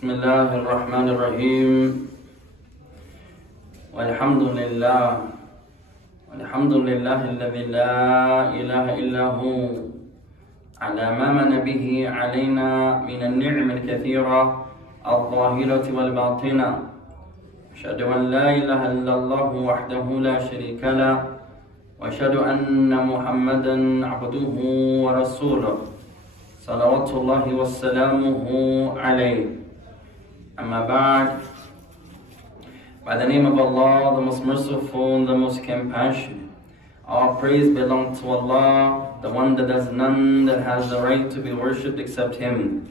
بسم الله الرحمن الرحيم والحمد لله الذي لا إله إلا هو على ما من به علينا من النعم الكثيرة الظاهرة والباطنة. أشهد أن لا إله إلا الله وحده لا شريك له وأشهد أن محمدا عبده ورسوله صلوات الله وسلامه عليه. Amma ba'd. By the name of Allah, the most merciful, the most compassionate. All praise belongs to Allah, the one that has none that has the right to be worshipped except Him,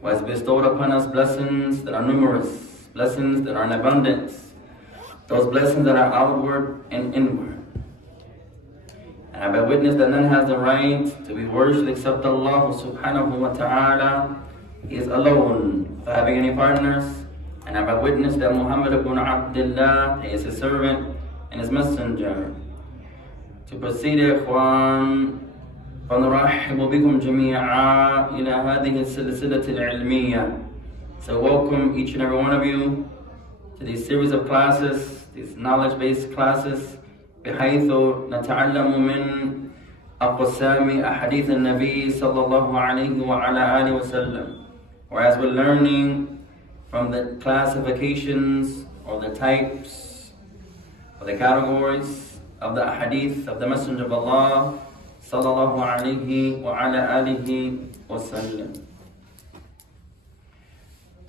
who has bestowed upon us blessings that are numerous, blessings that are in abundance, those blessings that are outward and inward. And I bear witness that none has the right to be worshipped except Allah subhanahu wa ta'ala. He is alone, without having any partners. And I bear witness that Muhammad ibn Abdullah is his servant and his messenger. To proceed, ikhwan, فنرحب بكم جميعا إلى هذه السلسلة العلمية. So welcome each and every one of you to these series of classes, these knowledge-based classes, بحيث نتعلم من أقسام أحاديث النبي صلى الله عليه وعلى آله وسلم. Whereas we're learning from the classifications or the types or the categories of the hadith of the Messenger of Allah sallallahu alayhi wa ala alihi wa sallam.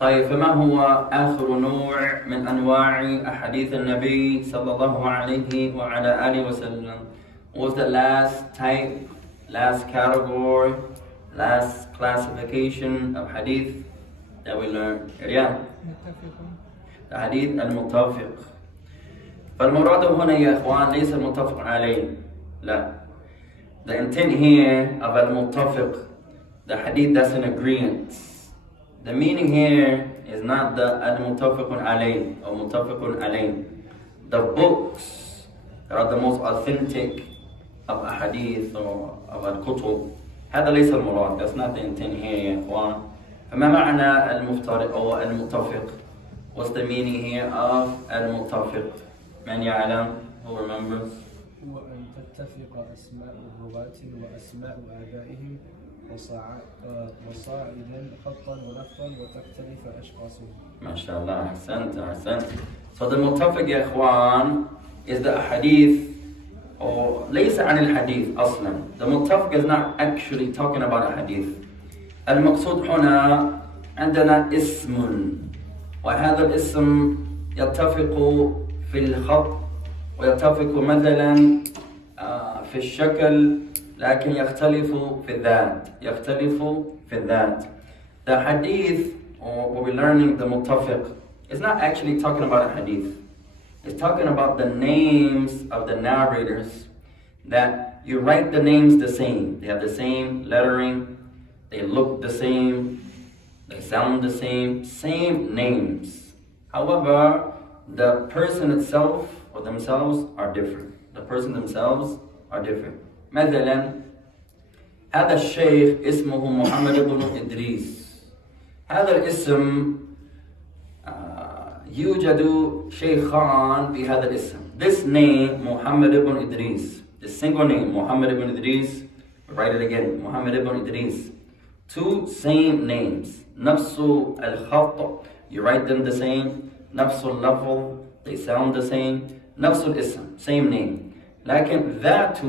طيب فما هو آخر نوع من أنواع أحاديث النبي صلى الله عليه وعلى آله وسلم? What was the last type, last category, last classification of hadith that we learned? Yeah. The hadith al-muttafiq. فالمراد هنا يا إخوان ليس المتفق عليه. لا. The intent here of al-muttafiq, the hadith that's in agreement. The meaning here is not the al-muttafiqun alayh or muttafiqun alayh. The books that are the most authentic of a hadith or of al-kutub. هذا ليس المراد. That's not the intent here يا إخوان. فما معنى المفترق أو المتفق? What's the meaning here of المتفق? من يعلم? Who remembers? هو أن تتفق أسماء الرواة وأسماء آبائهم وصاعدا خطا ونفا وتختلف أشخاصهم. ما شاء الله. أحسنت. So the متفق يا إخوان is the hadith or ليس عن الحديث أصلا. The متفق is not actually talking about a hadith. المقصود هنا عندنا اسم وهذا الاسم يتفق في الخط ويتفق مثلا في الشكل لكن يختلف في الذات. The hadith, or what we're learning, the متفق, is not actually talking about a hadith. It's talking about the names of the narrators, that you write the names the same. They have the same lettering, they look the same, they sound the same names. However, the person itself or themselves are different. The person themselves are different. مثلا هذا الشيخ اسمه محمد بن إدريس. هذا الاسم يوجد شيخان بهذا الاسم. This name محمد بن إدريس, the single name محمد بن إدريس, write it again, محمد بن إدريس. Two same names. نفس الخط, you write them the same. نفس اللفظ, they sound the same. نفس الاسم, same name. لكن ذات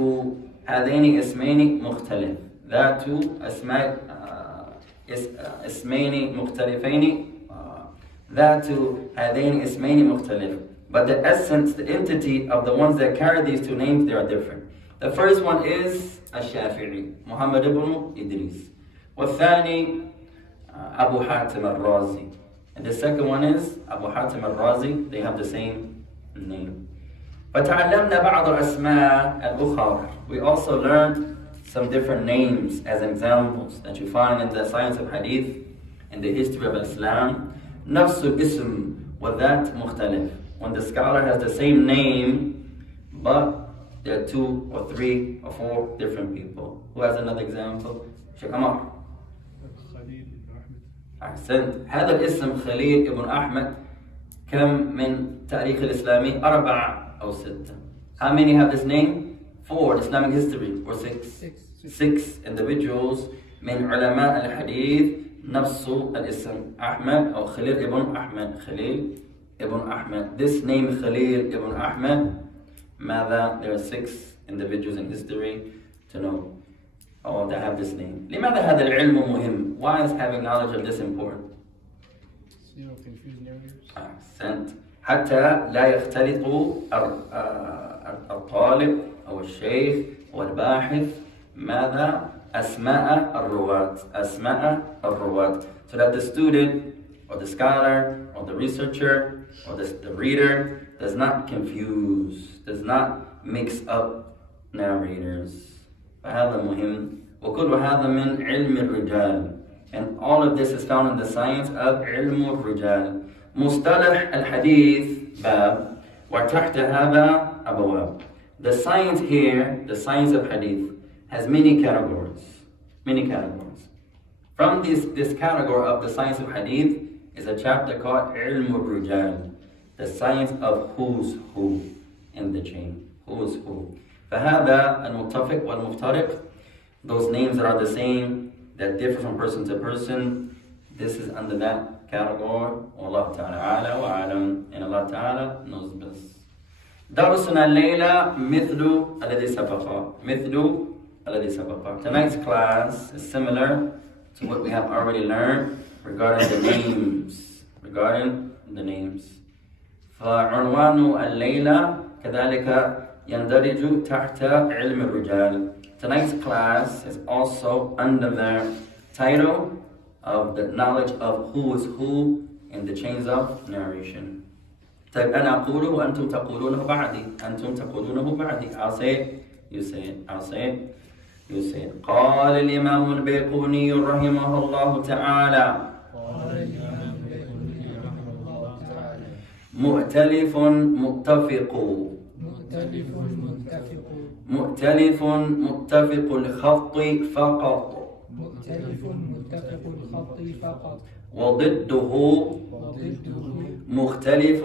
هذين اسمين مختلف. ذات اسمين مختلفين. ذات هذين اسمين مختلف. But the essence, the entity of the ones that carry these two names, they are different. The first one is الشافعي محمد بن إدريس. والثاني أبو حاتم الرازي. And the second one is Abu Hatim al-Razi. They have the same name. فتعلمنا بعض الأسماء الأخرى. We also learned some different names as examples that you find in the science of hadith and the history of Islam. نفس الاسم وذات مختلف. When the scholar has the same name, but there are 2 or 3 or 4 different people. Who has another example? Sheikh Amar. أحسنت. هذا الاسم خليل ابن أحمد كم من تاريخ الإسلامي؟ 4 أو 6. How many have this name? 4 in Islamic history, or 6? 6 individuals من علماء الحديث نفس الاسم أحمد أو خليل ابن أحمد. خليل ابن أحمد. This name خليل ابن أحمد, ماذا? There are 6 individuals in history to know or that have this name. لماذا هذا العلم مهم? Why is having knowledge of this important? So you don't confuse narrators. أحسنت. حتى لا يختلط الطالب أو الشيخ والباحث ماذا؟ أسماء الرواة. أسماء الرواة. So that the student or the scholar or the researcher or the reader does not confuse, does not mix up narrators. فهذا مهم. وكل هذا من علم الرجال. And all of this is found in the science of علم الرجال. مصطلح الحديث باب وتحت هذا أبواب. The science here, the science of hadith, has many categories. Many categories. From this category of the science of hadith is a chapter called علم الرجال, the science of who's who in the chain. Who is who. فهذا المتفق والمفترق, those names that are the same, that differ from person to person, this is under that category. والله تعالى أعلى وأعلم. And Allah Ta'ala knows best. درسنا الليلة مثل الذي سبق. مثل الذي سبق. Tonight's class is similar to what we have already learned regarding the names. Regarding the names. فعنوان الليلة كذلك يندرج تحت علم الرجال. Tonight's class is also under the title of the knowledge of who is who in the chains of narration. طيب أنا أقوله وأنتم تقولونه بعدي. أنتم تقولونه بعدي. I'll say it, you say it. I'll say it, you say it. قال الإمام البيقوني رحمه الله تعالى مؤتلف متفق. مؤتلف متفق الخط فقط. مؤتلف متفق الخط فقط. وضده مختلف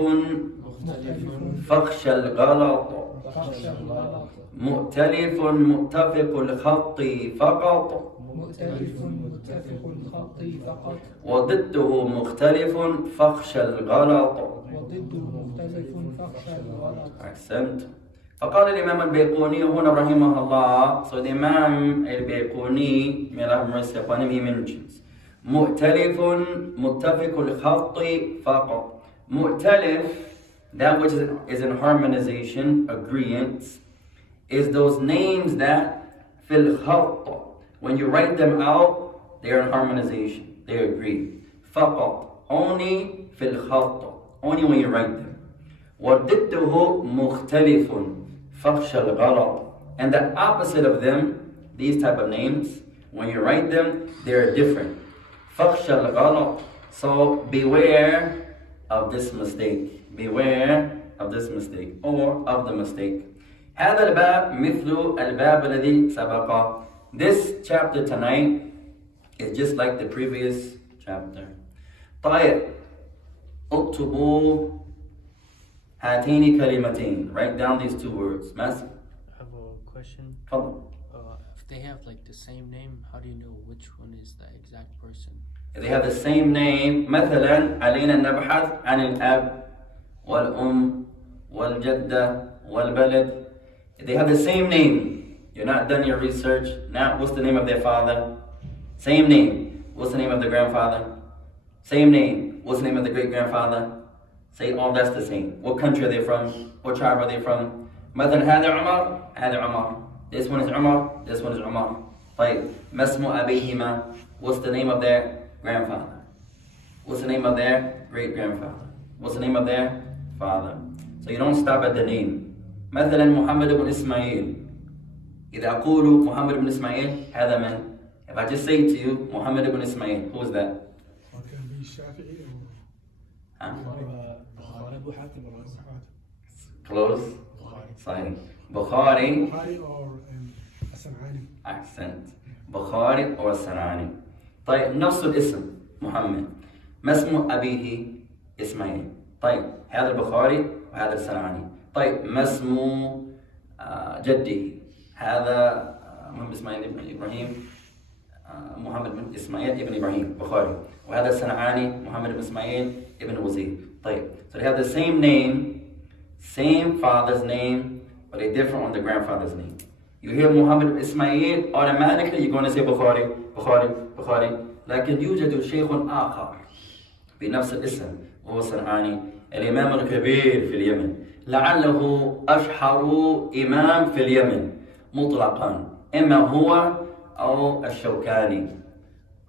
فخش الغلط. مؤتلف متفق الخط فقط. مؤتلف متفق الخط فقط. وضده مختلف فخش الغلط. وضده مختلف فخش الغلط. أحسنت. فقال الإمام البيقوني هنا رحمه الله. So the Imam al-Bayquni, may Allah have mercy upon him, he mentions مؤتلف متفق الخط فقط. مؤتلف, that which is in harmonization, agreement, is those names that في الخط, when you write them out, they are in harmonization, they agree. فقط, only في الخط, only when you write them. وضده مختلف فخش الغلط. And the opposite of them, these type of names, when you write them, they are different. فخش الغلط. So beware of this mistake. Beware of this mistake or of the mistake. هذا الباب مثل الباب الذي سبق. This chapter tonight is just like the previous chapter. طيب اكتبوا هاتين كلمتين. Write down these 2 words. Mas? I have a question. تفضل. If they have like the same name, how do you know which one is the exact person? If they have the same name, مثلا علينا نبحث عن الأب والأم والجدة والبلد. If they have the same name, you're not done your research. Now, what's the name of their father? Same name. What's the name of the grandfather? Same name. What's the name of the great-grandfather? Say all that's the same. What country are they from? What tribe are they from? مثلا هذا عمر هذا عمر. This one is Umar, this one is Umar. طيب ما اسم أبيهما? What's the name of their grandfather? What's the name of their great-grandfather? What's the name of their father? So you don't stop at the name. مثلا محمد بن إسماعيل. إذا أقول محمد بن إسماعيل هذا من? If I just say to you محمد بن إسماعيل, who is that? Close. Sign. Bukhari. Bukhari or As-San'ani. Accent. Bukhari or As-San'ani. طيب نفس الاسم محمد. ما اسم أبيه؟ إسماعيل. طيب هذا البخاري وهذا الصنعاني. طيب ما اسم جده؟ هذا محمد إسماعيل بن إبراهيم، محمد بن إسماعيل ابن إبراهيم بخاري، وهذا الصنعاني محمد بن إسماعيل ابن وزير. طيب, so they have the same name, same father's name, but they differ on the grandfather's name. You hear Muhammad ibn Ismail, automatically you're going to say Bukhari, Bukhari, Bukhari. لكن يوجد شيخ آخر بنفس الاسم وهو الصنعاني، الإمام الكبير في اليمن، لعله أشهر إمام في اليمن مطلقا، إما هو أو الشوكاني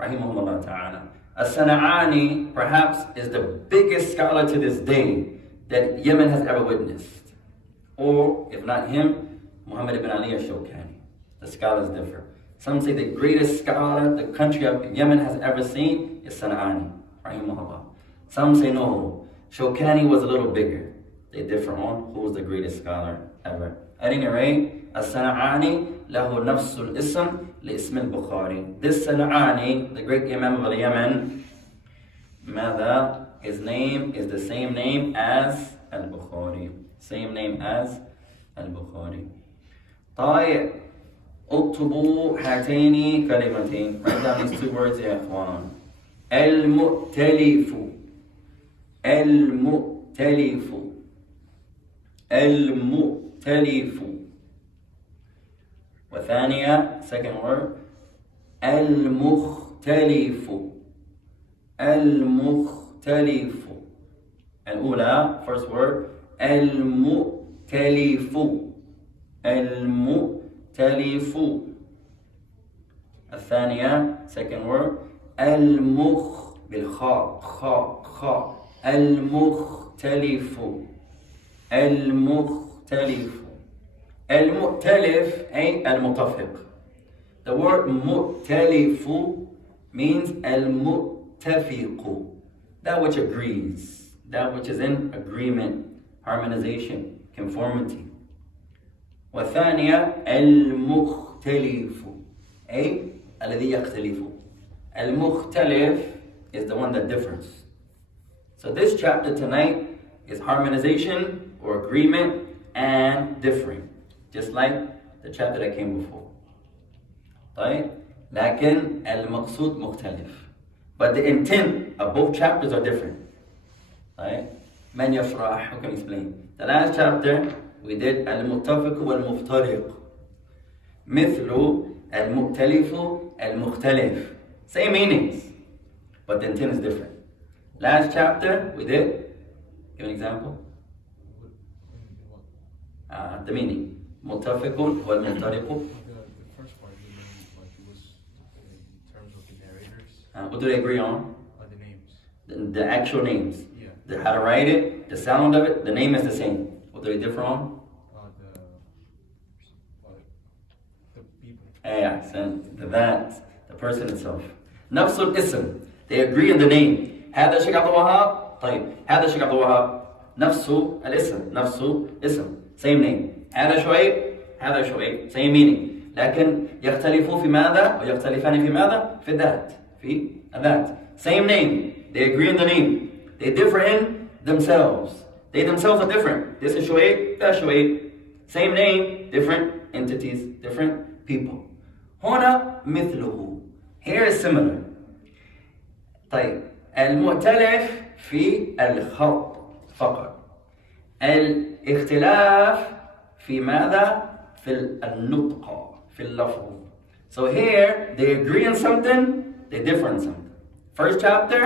رحمه الله تعالى. الصنعاني perhaps is the biggest scholar to this day that Yemen has ever witnessed. Or, if not him, Muhammad ibn Ali al-Shawkani. The scholars differ. Some say the greatest scholar the country of Yemen has ever seen is Sana'ani, rahimahullah. Some say no, Shawkani was a little bigger. They differ on who was the greatest scholar ever. At any rate, As-Sana'ani lahu nafsul ism li ism al-Bukhari. This Sana'ani, the great Imam of Yemen, ماذا? His name is the same name as Al-Bukhari. Same name as Al-Bukhari. طيب, اكتبوا هاتين كلمتين. Write down these two words يا إخوان. المؤتلف. المؤتلف. المؤتلف. وثانية, second word, المختلف. المختلف. الأولى, first word, المؤتلف. المؤتلف. الثانية, second word, بالخاء خاء خاء المختلف. المختلف. المؤتلف أي المتفق. The word مؤتلف means المتفق, that which agrees, that which is in agreement, harmonization, conformity. والثانية المختلف أي الذي يختلف. المختلف is the one that differs. So this chapter tonight is harmonization or agreement and differing, just like the chapter that came before. طيب, لكن المقصود مختلف. But the intent of both chapters are different. طيب, من يشرح? Who can explain? The last chapter we did المتفق والمفترق. مثل المؤتلف المختلف. Same meanings, but the intent is different. Last chapter we did, give an example. The meaning. متفق والمفترق. The first part, you mean, like it was in terms of the narrators? What do they agree on? The names. The actual names. Yeah. How to write it, the sound of it, the name is the same. What do they differ on? The people. Yes, and that, the person itself. نفس الاسم. They agree on the name. هذا شيخ عبد الوهاب. طيب, هذا شيخ عبد الوهاب. نفس الاسم. نفس اسم. Same name. هذا شعيب. هذا شعيب. Same meaning. لكن يختلفوا في ماذا؟ ويختلفان في ماذا؟ في الذات. في الذات. Same name. They agree on the name. They differ in themselves. They themselves are different. This is شعيب. That's شعيب. Same name. Different entities. Different people. هنا مثله. Here is similar. طيب, المؤتلف في الخط فقط. الاختلاف في ماذا؟ في النطق, في اللفظ. So here, they agree on something, they differ on something. First chapter,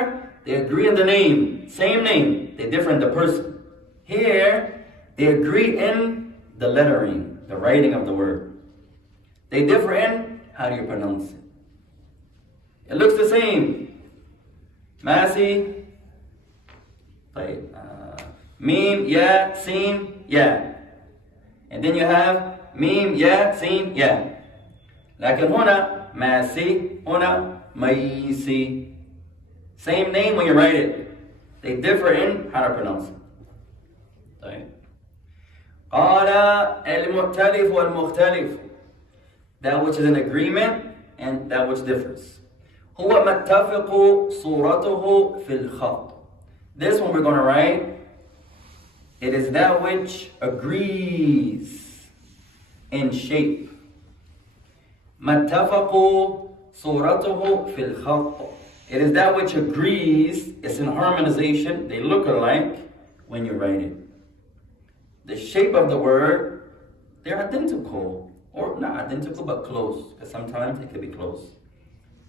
they agree on the name, same name, they differ in the person. Here, they agree in the lettering, the writing of the word. They differ in how do you pronounce it. It looks the same. Masi, طيب, Mim, Ya, Sin, Ya. And then you have Mim, Ya, Sin, Ya. لكن هنا Masi, هنا Maisi. Same name when you write it. They differ in how to pronounce it. طيب. قال المؤتلف والمختلف. That which is in agreement and that which differs. هو متفق صورته في الخط. This one we're going to write. It is that which agrees in shape. متفق صورته في الخط. It is that which agrees. It's in harmonization. They look alike when you write it. The shape of the word, they're identical. Or not identical, but close. Because sometimes it could be close.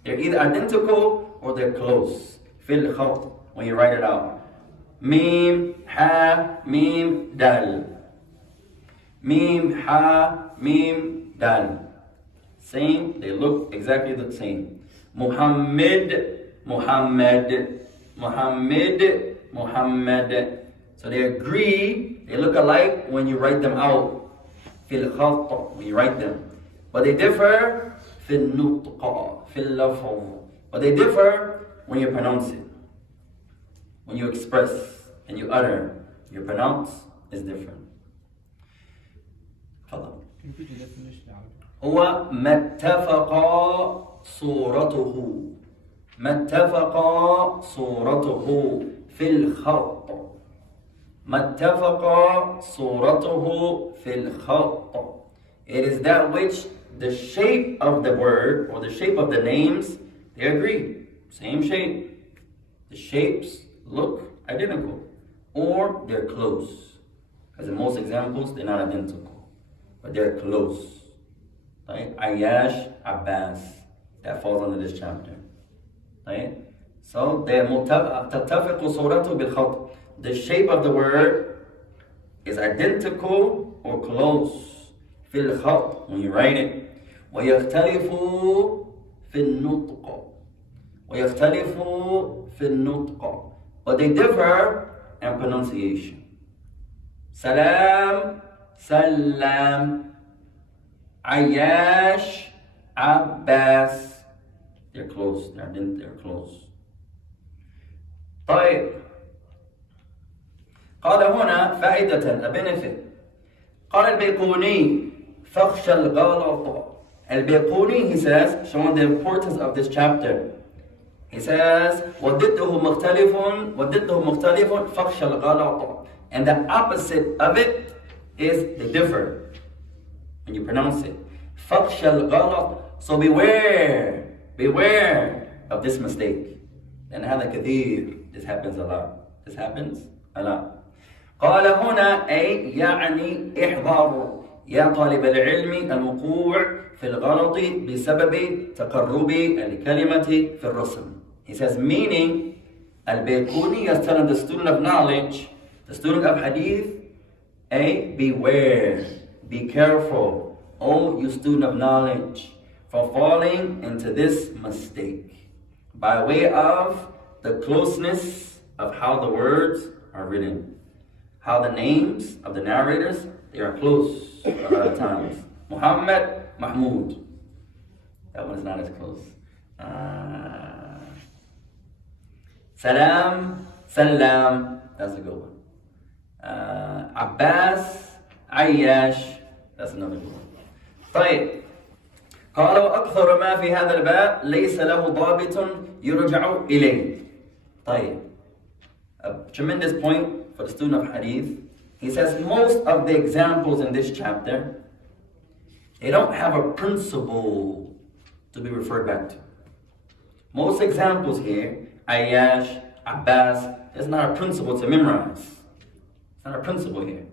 They're either identical or they're close. في الخط, when you write it out. Mim, ha, mim, dal. Mim, ha, mim, dal. Same, they look exactly the same. Muhammad, Muhammad, Muhammad, Muhammad. So they agree, they look alike when you write them out. Fil khatta, when you write them. But they differ fil nutqa, fil lafz. But they differ when you pronounce it. When you express and you utter, your pronounce is different. Follow. Can you repeat the definition out? هو متفق صورته متفق صورته في الخط متفق صورته في الخط. It is that which the shape of the word or the shape of the names, they agree. Same shape. The shapes look identical or they're close. Because in most examples, they're not identical, but they're close. Right? Ayyash, Abbas, that falls under this chapter. Right? So they're تتفق صورته بالخط. The shape of the word is identical or close. في الخط, when you write it. ويختلف في النطق. ويختلف في النطق. But they differ in pronunciation. Salam, Salam. Ayyash, Abbas. They're close. They're close. طيب. قال هنا فائدة, a benefit. قال البيقوني فخش الغلط. البيقوني, he says, showing the importance of this chapter. He says, وضده مختلف فخش الغلط. And the opposite of it is the differ. When you pronounce it. فخش الغلط. So beware of this mistake. And هذا كثير. This happens a lot. This happens a lot. قال هنا أي يعني احذر يا طالب العلم الوقوع في الغلط بسبب تقرب الكلمة في الرسم. He says, meaning, Al-Bayquuniyyah is telling the student of knowledge, the student of Hadith, beware, be careful, O you student of knowledge, from falling into this mistake by way of the closeness of how the words are written. How the names of the narrators, they are close a lot of times. Muhammad, Mahmud. That one is not as close. Salam, Salam. That's a good one. Abbas, Ayyash. That's another good one. طيب. قال وأكثر ما في هذا الباب ليس له ضابط يرجع إليه. طيب. A tremendous point for the student of Hadith. He says most of the examples in this chapter, they don't have a principle to be referred back to. Most examples here, Ayyash, Abbas, there's not a principle to memorize. It's not a principle here.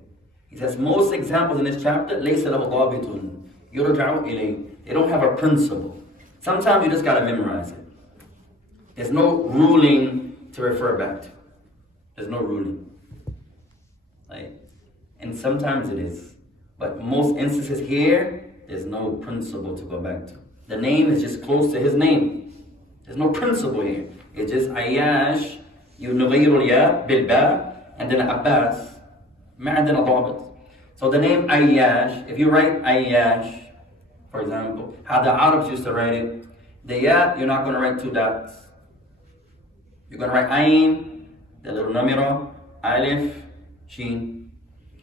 He says most examples in this chapter, لَيْسَ لَهُ ضَابِطٌ يُرْجَعُ إِلَيْهِ. They don't have a principle. Sometimes you just got to memorize it. There's no ruling to refer back to. There's no ruling. Right? And sometimes it is. But most instances here, there's no principle to go back to. The name is just close to his name. There's no principle here. It's just Ayyash, you نغير الياء بالباء, and then Abbas. ما عندنا ضابط. So the name Ayyash, if you write Ayyash, for example, how the Arabs used to write it, the ya, you're not going to write two dots. You're going to write Ayn, the little namira, Alif, Sheen.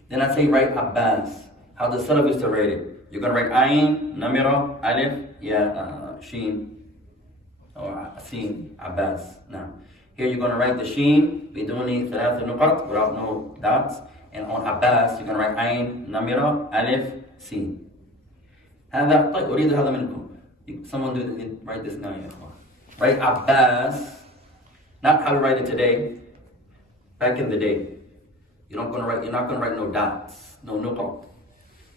Then I say write Abbas, how the Salaf used to write it. You're going to write Ayn, namira, Alif, ya, Sheen. or Sin, Abbas. Now, here you're going to write the Sheen, بدون ثلاث نقط, without no dots. And on Abbas, you're going to write Ain, Namira, Alif, Sin. هذا طيب أريد هذا منكم. Someone write this now, يا إخوان. Write Abbas, not how we write it today. Back in the day, you're not going to write no dots, no nuqat.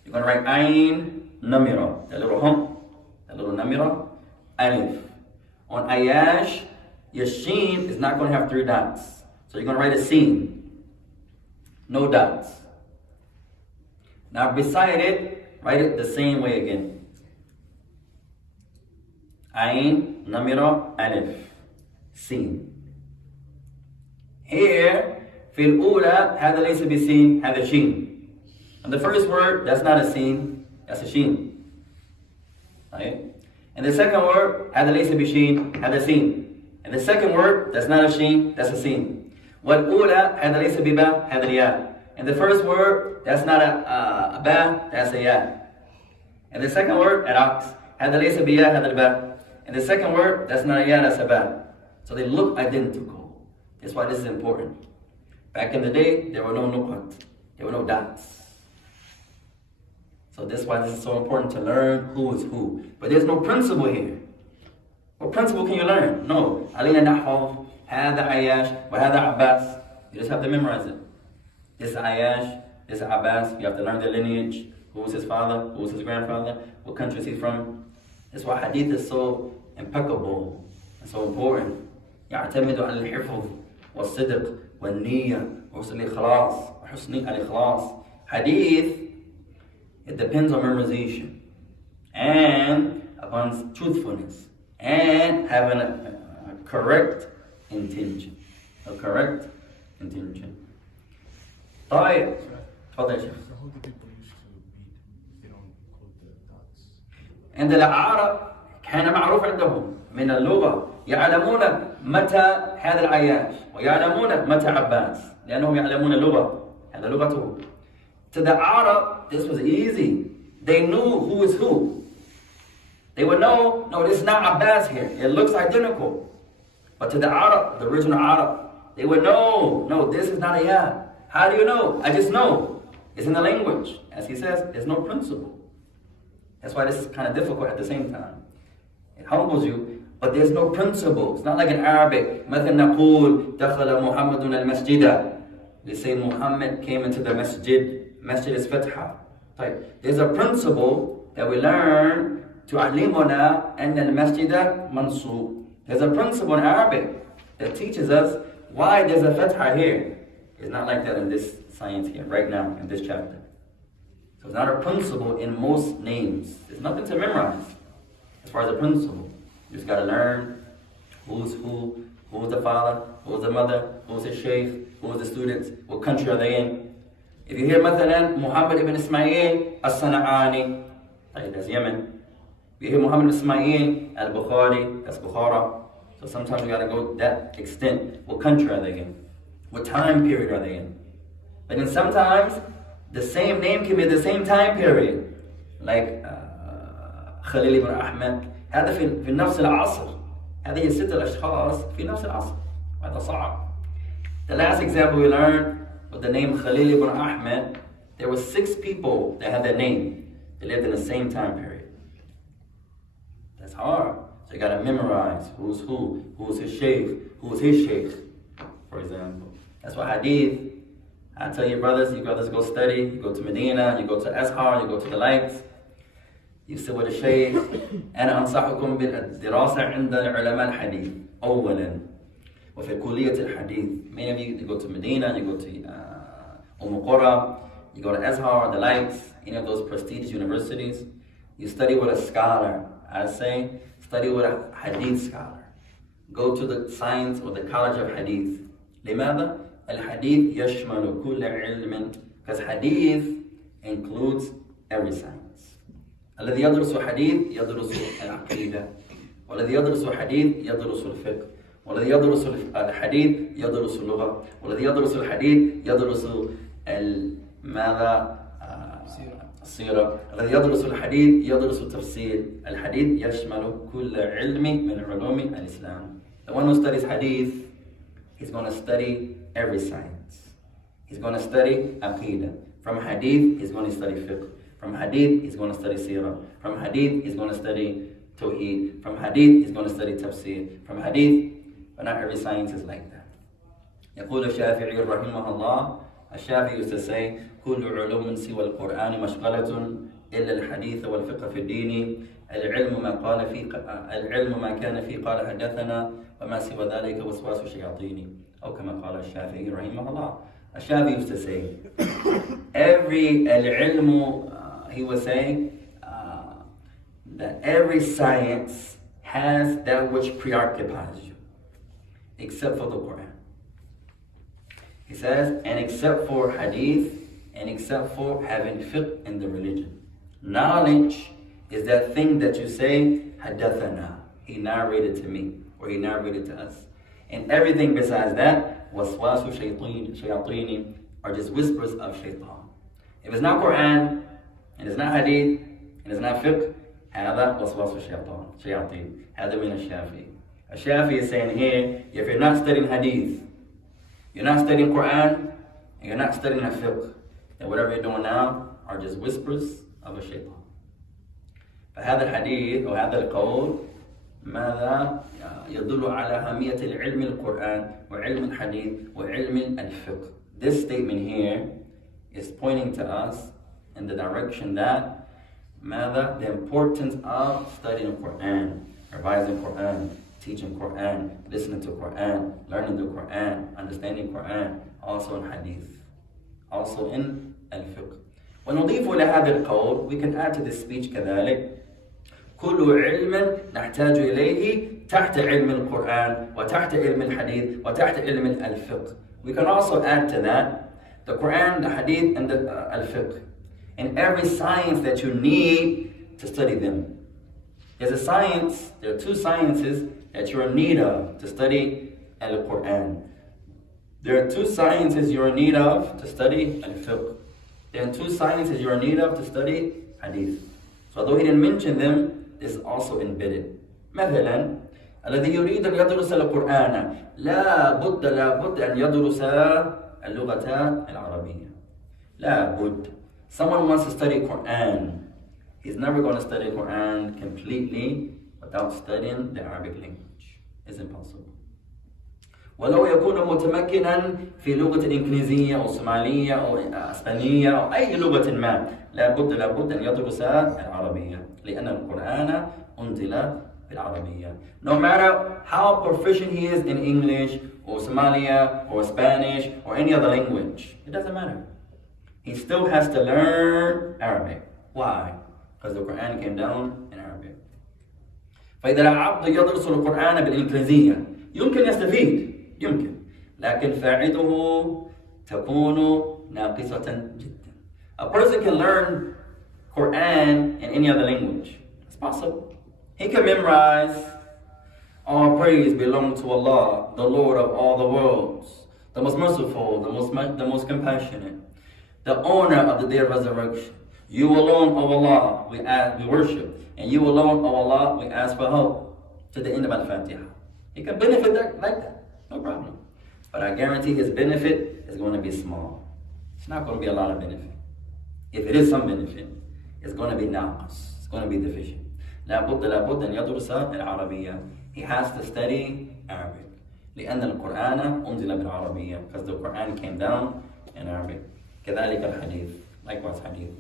You're going to write Ain, Namira, that little hump, that little Namira, Alif. On Ayash, your Sheen is not going to have 3 dots. So you're going to write a Sin, no dots. Now beside it, write it the same way again. Ain, Namira, Alif, Sin. Here, في الأولى هذا ليس بسين, هذا شين. And the first word, that's not a sin, that's a sheen. Right? And the second word, هذا ليس بشين, هذا سين. And the second word, that's not a sheen, that's a sin. والأولى هذا ليس بباء, هذا الياء. And the first word, that's not a ba, that's a ya. And the second word, العكس. هذا ليس بياء, هذا الباء. And the second word, that's not a ya, that's a ba. So they look identical. That's why this is important. Back in the day, there were no nuqat. There were no dots. So that's why this is so important to learn who is who. But there's no principle here. What principle can you learn? No. علينا نحفظ هذا عياش وهذا عباس. You just have to memorize it. This is Ayash, this is Abbas. You have to learn their lineage. Who was his father? Who was his grandfather? What country is he from? That's why Hadith is so impeccable and so important. يعتمد على الحفظ والصدق والنية وحسن الإخلاص وحسن الإخلاص. Hadith, it depends on memorization and upon truthfulness and having a correct intention. A correct intention. طيب تفضل يا شيخ. How do people used to beat if they don't quote the dots? عند العرب كان معروف عندهم من اللغة يعلمون متى هذا العياش ويعلمون متى عباس لأنهم يعلمون اللغة. هذا لغته. To the Arab, this was easy. They knew who is who. They would know, no, this is not Abbas here. It looks identical. But to the Arab, the original Arab, they would know, no, this is not a ya. How do you know? I just know. It's in the language. As he says, there's no principle. That's why this is kind of difficult at the same time. It humbles you, but there's no principle. It's not like in Arabic. مثلا نقول دخل محمد المسجد. They say Muhammad came into the masjid. Masjid is fatha. There's a principle that we learn to علمنا أن المسجد منصوب. There's a principle in Arabic that teaches us why there's a fatha here. It's not like that in this science here, right now, in this chapter. So it's not a principle in most names. There's nothing to memorize as far as a principle. You just got to learn who's the father, who's the mother, who's the sheikh, who's the students, what country are they in. If you hear مثلا Muhammad ibn Ismail Al-Sana'ani, that's Yemen. If you hear Muhammad ibn Ismail Al-Bukhari, that's Bukhara. So sometimes you got to go that extent. What country are they in? What time period are they in? But then sometimes the same name can be the same time period. Like Khalil ibn Ahmed. هذا في نفس العصر. هذه الست الأشخاص في نفس العصر. هذا صعب. The last example we learned with the name Khalil ibn Ahmed, there were 6 people that had that name. They lived in the same time period. That's hard. So you got to memorize who's his sheikh, who's his sheikh, for example. That's why Hadith, I tell you brothers go study, you go to Medina, you go to Azhar, you go to the lights, you sit with a sheikh. أنا أنصحكم بالدراسة عند علماء الحديث أولا وفي كلية الحديث. Many of you go to Medina, you go to Qura, you go to Azhar, the lights, any of those prestigious universities. You study with a scholar. I say, study with a Hadith scholar. Go to the science or the college of Hadith. لماذا؟ الحديث يشمل كل علم. Because Hadith includes every science. الذي يدرس حديث يدرس العقيدة. والذي يدرس حديث يدرس الفقه. والذي يدرس الحديث يدرس اللغة. والذي يدرس الحديث يدرس ماذا؟ السيرة. الذي يدرس الحديث يدرس التفسير. الحديث يشمل كل علم من علوم الإسلام. The one who studies hadith, he's going to study every science. He's going to study aqidah. From hadith, he's going to study fiqh. From hadith, he's going to study seerah. From hadith, he's going to study tawheed. From hadith, he's going to study tafseer. From hadith, but not every science is like that. يقول الشافعي رحمه الله, الشافعي used to say, كل علوم سوى القرآن مشغلة إلا الحديث والفقه في الدين. العلم ما كان فيه قال حدثنا وما سوى ذلك وسواس الشياطين. أو كما قال الشافعي رحمه الله. الشافعي used to say, he was saying that every science has that which preoccupies you, except for the Quran. He says, and except for hadith, and except for having fiqh in the religion. Knowledge is that thing that you say, hadathana, he narrated to me, or he narrated to us. And everything besides that, waswasu shayatini, are just whispers of shaitan. If it's not Quran, and it's not hadith, and it's not fiqh, هذا وسواس الشياطين. هذا من الشافعي. الشافعي is saying here, if you're not studying hadith, you're not studying Quran, and you're not studying fiqh, then whatever you're doing now are just whispers of a shaitan. فهذا الحديث أو هذا القول ماذا يدل على أهمية العلم القرآن وعلم الحديث وعلم الفقه. This statement here is pointing to us in the direction that ماذا, the importance of studying Quran, revising Quran, teaching Quran, listening to Quran, learning the Quran, understanding Quran, also in hadith, also in al-fiqh. ونضيف لهذا القول, we can add to this speech كذلك, كل علم نحتاج إليه تحت علم القرآن وتحت علم الحديث وتحت علم الفقه. We can also add to that the Quran, the hadith, and the al-fiqh. And every science that you need to study them. There's a science, there are two sciences that you're in need of to study Al-Quran. There are two sciences you're in need of to study Al-Fiqh. There are two sciences you're in need of to study Hadith. So although he didn't mention them, this is also embedded. مثلا الذي يريد أن يدرس القرآن لا بد أن يدرس اللغة العربية. لا بد. Someone wants to study Quran. He's never going to study Quran completely without studying the Arabic language. It's impossible. ولو يكون متمكنا في لغة الإنجليزية أو الصومالية أو إسبانية أو أي لغة ما لابد أن يدرس العربية لأن القرآن أنزل بالعربية. No matter how proficient he is in English or Somalia or Spanish or any other language, it doesn't matter. He still has to learn Arabic. Why? Because the Quran came down in Arabic. فإذا العبد يدرس القرآن بالإنجليزية يمكن يستفيد يمكن لكن فائدته تكون ناقصة جدا. A person can learn Quran in any other language. It's possible. He can memorize all praise belongs to Allah, the Lord of all the worlds, the most merciful, the most compassionate, the owner of the day of resurrection. You alone, O Allah, we worship, and you alone, O Allah, we ask for help. To the end of Al-Fatiha. He can benefit like that, no problem. But I guarantee his benefit is going to be small. It's not going to be a lot of benefit. If it is some benefit, it's going to be naqas. It's going to be deficient. لابد أن يدرس العربية. He has to study Arabic. لأن القرآن أنزل بالعربية. Because the Quran came down in Arabic. كذلك الحديث. Likewise hadith.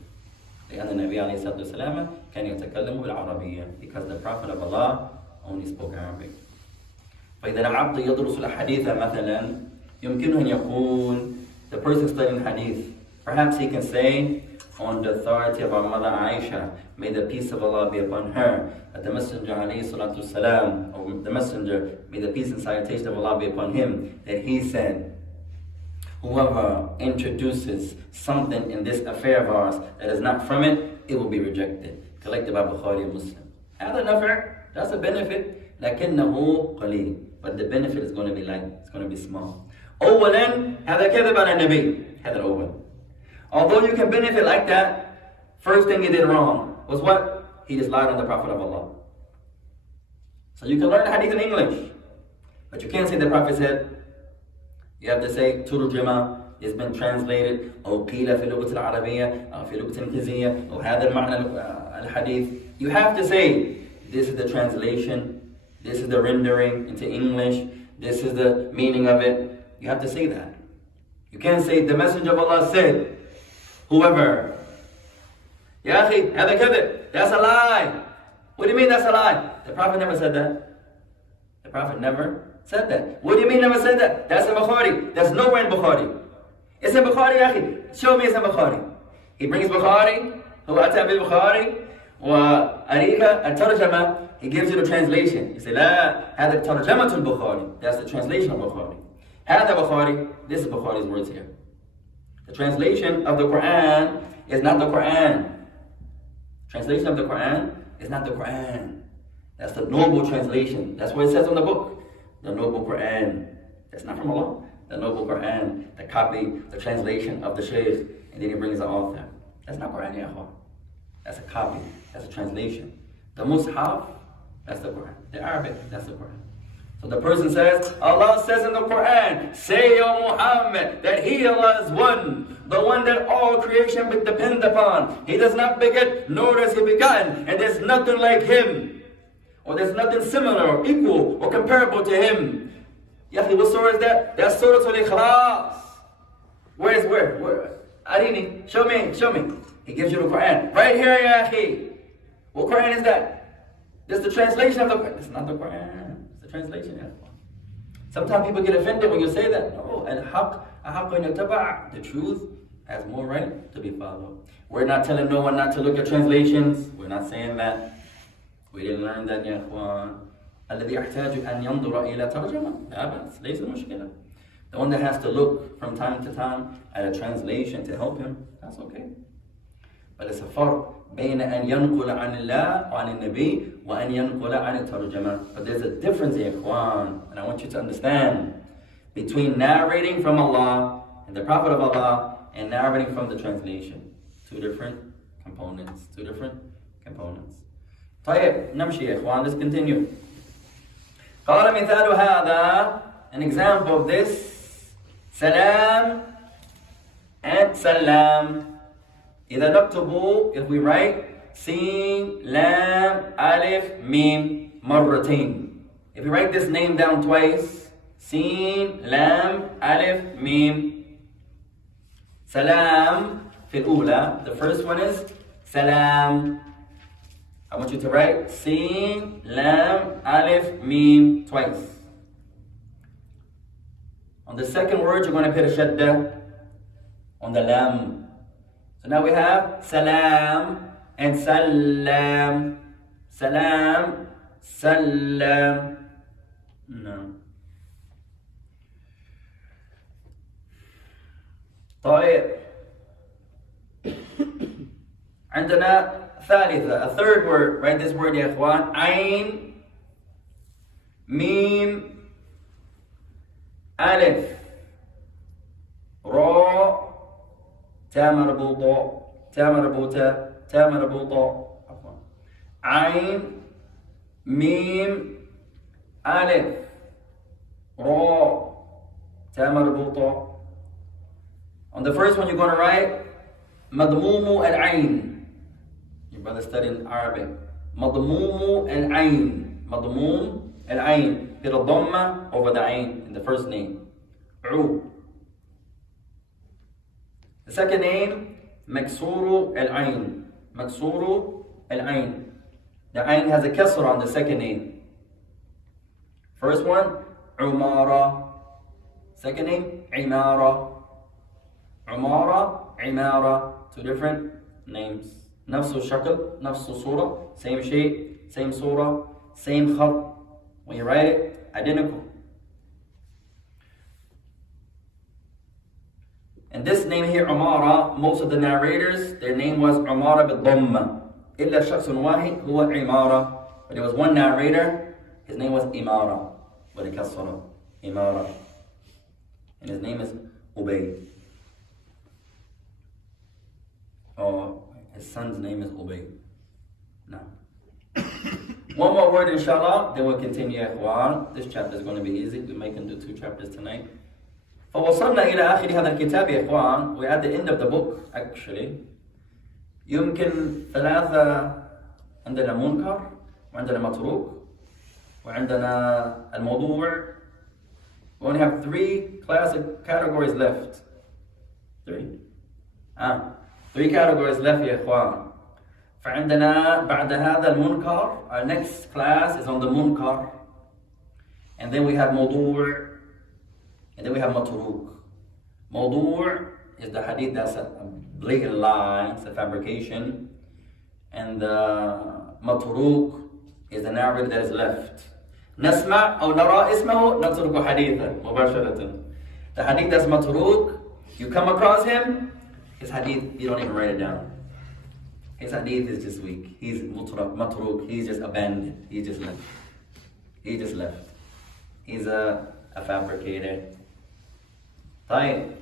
لأن النبي عليه الصلاة والسلام كان يتكلم بالعربية. Because the Prophet of Allah only spoke Arabic. فإذا العبد يدرس الحديث مثلا يمكنه أن يقول, the person studying hadith, perhaps he can say, on the authority of our mother Aisha, may the peace of Allah be upon her, that the Messenger alayhi salatu salam, or the Messenger, may the peace and salutation of Allah be upon him, that he said, whoever introduces something in this affair of ours that is not from it, it will be rejected. Collected by Bukhari and Muslim. هذا نفع, that's a benefit, لكنه قليل. But the benefit is going to be light, it's going to be small. أولا هذا كذب على النبي, هذا الأول. Although you can benefit like that, First thing he did wrong was what? He just lied on the Prophet of Allah. So you can learn the hadith in English, but you can't say the Prophet said. You have to say ترجمة, it's been translated, أو قيل في اللغة العربية أو في اللغة الإنجليزية أو هذا المعنى الحديث. You have to say, this is the translation, this is the rendering into English, this is the meaning of it. You have to say that. You can't say the Messenger of Allah said, whoever. Ya akhi, هذا كذب. That's a lie. What do you mean that's a lie? The Prophet never said that. The Prophet never said that. What do you mean never said that? That's in Bukhari. That's nowhere in Bukhari. It's in Bukhari, ya akhi. Show me it's in Bukhari. He brings Bukhari. هو أتى بالبخاري وأريك الترجمة. He gives you the translation. You say, لا, هذا ترجمة البخاري. That's the translation of Bukhari. هذا Bukhari. This is Bukhari's words here. The translation of the Quran is not the Quran. Translation of the Quran is not the Quran. That's the noble translation. That's what it says on the book. The noble Quran. That's not from Allah. The noble Quran. The copy, the translation of the Shaykh. And then he brings the author. That's not Quran, ya akhwa. That's a copy. That's a translation. The Mus'haf, that's the Quran. The Arabic, that's the Quran. So the person says, Allah says in the Quran, say, O Muhammad, that He, Allah, is one. The one that all creation depend upon. He does not beget, nor does He begotten. And there's nothing like Him. Or there's nothing similar or equal or comparable to Him. Yahi, what surah is that? That's Surah Al-Ikhlas. Where? Arini, show me. He gives you the Quran. Right here, Yahi. What Quran is that? This is the translation of the Quran. It's not the Quran. It's the translation. Sometimes people get offended when you say that. No, the truth has more right to be followed. We're not telling no one not to look at translations. We're not saying that. We didn't learn that, ya ikhwan. الذي يحتاج أن ينظر إلى ترجمة لا بأس ليس مشكلة. The one that has to look from time to time at a translation to help him, that's okay. But it's a farq بين أن ينقل عن الله وعن النبي وأن ينقل عن الترجمة. But there's a difference, ya ikhwan, and I want you to understand between narrating from Allah and the Prophet of Allah and narrating from the translation. Two different components. طيب نمشي يا إخوان. Let's continue. قال مثال هذا, an example of this, salam and salam. إذا نكتب, if we write sin, lam, alif, mim, marratain. If we write this name down twice, sin, lam, alif, mim. Salam, في الأولى, the first one is salam. I want you to write sin, lam, alif, mim twice. On the second word, you're going to put a shadda on the lam. So now we have salam and salam. Salam, salam. No. طيب. عندنا ثالثة, a third word. Write this word, ya ikhwan. Ain, mim, alif, ra, ta marbuta. Ain, mim, alif, ra, ta marbuta. On the first one, you're going to write madmumu al-ain. Your brother studying Arabic. Madmumu al-ain. Madmum al-ain. Put a dhamma over the ain in the first name. U. The second name, maksuru al-ain. Maksuru al-ain. The ain has a kasra on the second name. First one, umara. Second name, imara. Umara, imara. Two different names. نفس الشكل, نفس الصورة, same shape, same surah, same khat. When you write it, identical. And this name here, Umara, most of the narrators, their name was Umara bil-Dhamma. إلا شخص واحد هو عمارة. But there was one narrator, his name was Imara. With a kasra, Imara. And his name is Ubay. Oh, His son's name is Ubay. No. One more word, inshallah, then we'll continue, ikhwan. This chapter is going to be easy. We may can do 2 chapters tonight. فوصلنا إلى آخر هذا الكتاب يا إخوان. We're at the end of the book, actually. يمكن 3 عندنا منكر وعندنا متروك وعندنا الموضوع. We only have 3 classic categories left. 3 categories left يا إخوان. فعندنا بعد هذا المنكر. Our next class is on the munkar. And then we have موضوع. And then we have matruk. موضوع is the hadith that's a blatant lie, it's a fabrication. And matruk is the narrative that is left. نسمع أو نرى اسمه نترك حديثا مباشرة. The hadith that's matruk, you come across him, his hadith, you don't even write it down. His hadith is just weak. He's matruk, he's just abandoned. He just left. He's a fabricator. طيب.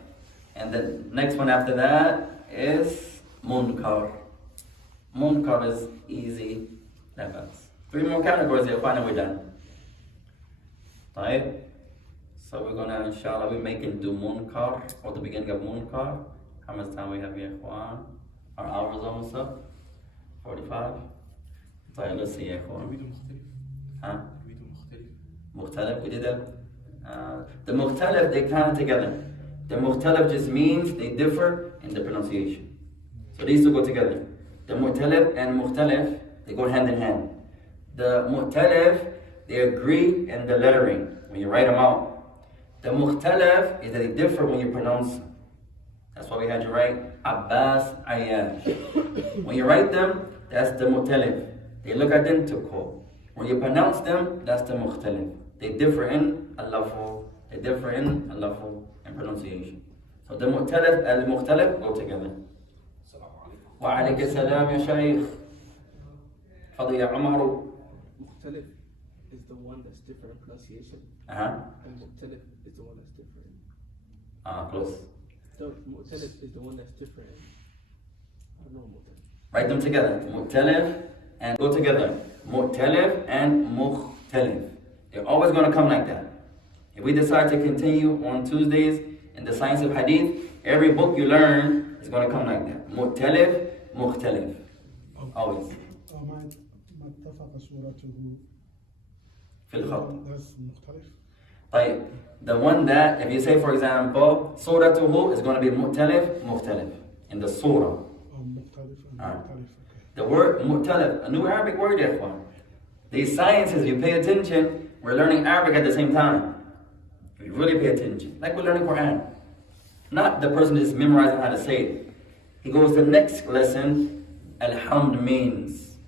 And the next one after that is munkar. Munkar is easy. That's 3 more categories here, and we're done. طيب. So we're gonna, inshallah, we make it do munkar, or the beginning of munkar. How much time we have here, ikhwan? Our hour is almost up. 45. طيب, let's see, ikhwan. Huh? مختلف, we did that. The mukhtalif, they come together. The mukhtalif just means they differ in the pronunciation. So these 2 go together. The mukhtalif and mukhtalif, they go hand in hand. The mukhtalif, they agree in the lettering when you write them out. The mukhtalif is that they differ when you pronounce them. That's why we had you write Abbas Ayyash. When you write them, that's the mukhtalif. They look identical. When you pronounce them, that's the mukhtalif. They differ in al-lafz, they differ in al-lafz and pronunciation. So the mukhtalif and the mukhtalif go together. Wa alayka salam ya shaykh. Fadhi ya Umar. Mukhtalif is the one that's different in pronunciation. And mukhtalif is the one that's different. Close. So mukhtalif is the one that's different. I don't know mukhtalif. Write them together. Mukhtalif and go together. Mukhtalif and mukhtalif. They're always going to come like that. If we decide to continue on Tuesdays in the science of hadith, every book you learn is going to come like that. Mukhtalif, mukhtalif. Always. ما اتفق صورته في الخط. That's مختلف. طيب, the one that, if you say for example, suratuhu is going to be mukhtalif, mukhtalif. In the surah. مختلف and مختلف. The word mukhtalif, a new Arabic word, ya ikhwan. These sciences, if you pay attention, we're learning Arabic at the same time. If you really pay attention. Like we're learning Quran. Not the person just memorizing how to say it. He goes to the next lesson, Alhamd means.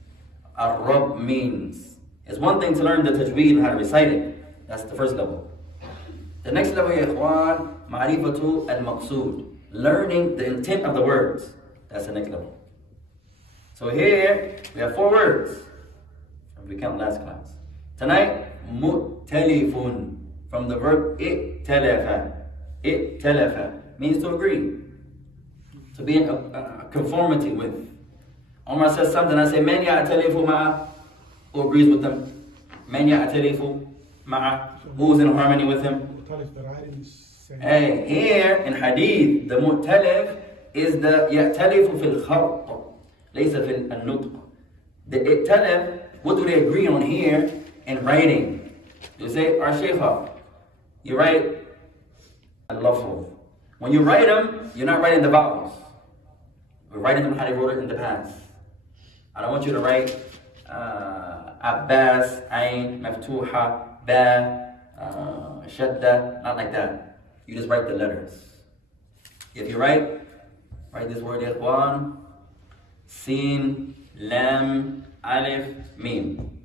Ar-Rabb means. It's one thing to learn the tajweed and how to recite it. That's the first level. The next level, ya ikhwan, Ma'rifatu al-Maqsood. Learning the intent of the words. That's the next level. So here, we have 4 words. We count last class. Tonight, mu'talifun, from the verb i'talafa. I'talafa means to agree, to be in a conformity with. Omar says something, I say, man ya'talifu ma'a, who agrees with them? Man ya'talifu ma'a, who's in harmony with him? مختلف, the writing is same. Hey, here in hadith, the mu'talif is the ya'talifu fil khatt, laysa fil al-nutq. The i'talaf, what do they agree on here in writing? You say, our shaykha, you write al-lafz. When you write them, you're not writing the vowels. We're writing them how they wrote it in the past. I don't want you to write Abbas, Ain, Maftuha, Ba, Shadda, not like that. You just write the letters. If you write this word, ikhwan, Sin, Lam, Alif, Mim.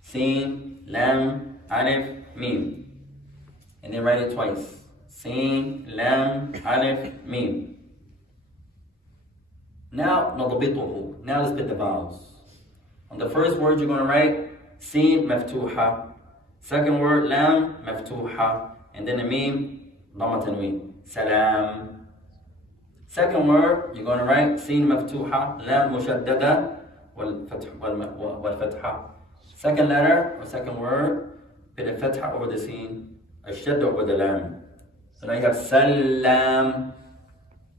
Sin, Lam, Alif, Mim. And then write it twice. Sin, Lam, Alif, Mim. Now, نضبطه. Now let's put the vowels. On the first word you're going to write Sin, Maftuha. Second word, Lam, Maftuha. And then the Mim, Dhamma Tanween. Salam. Second word, you're going to write Sin Maftuha, Lam Mushaddada, Wal-Fatha. Second letter, or second word, put a Fatha over the Sin, a Shadda over the Lam. So now you have Salam.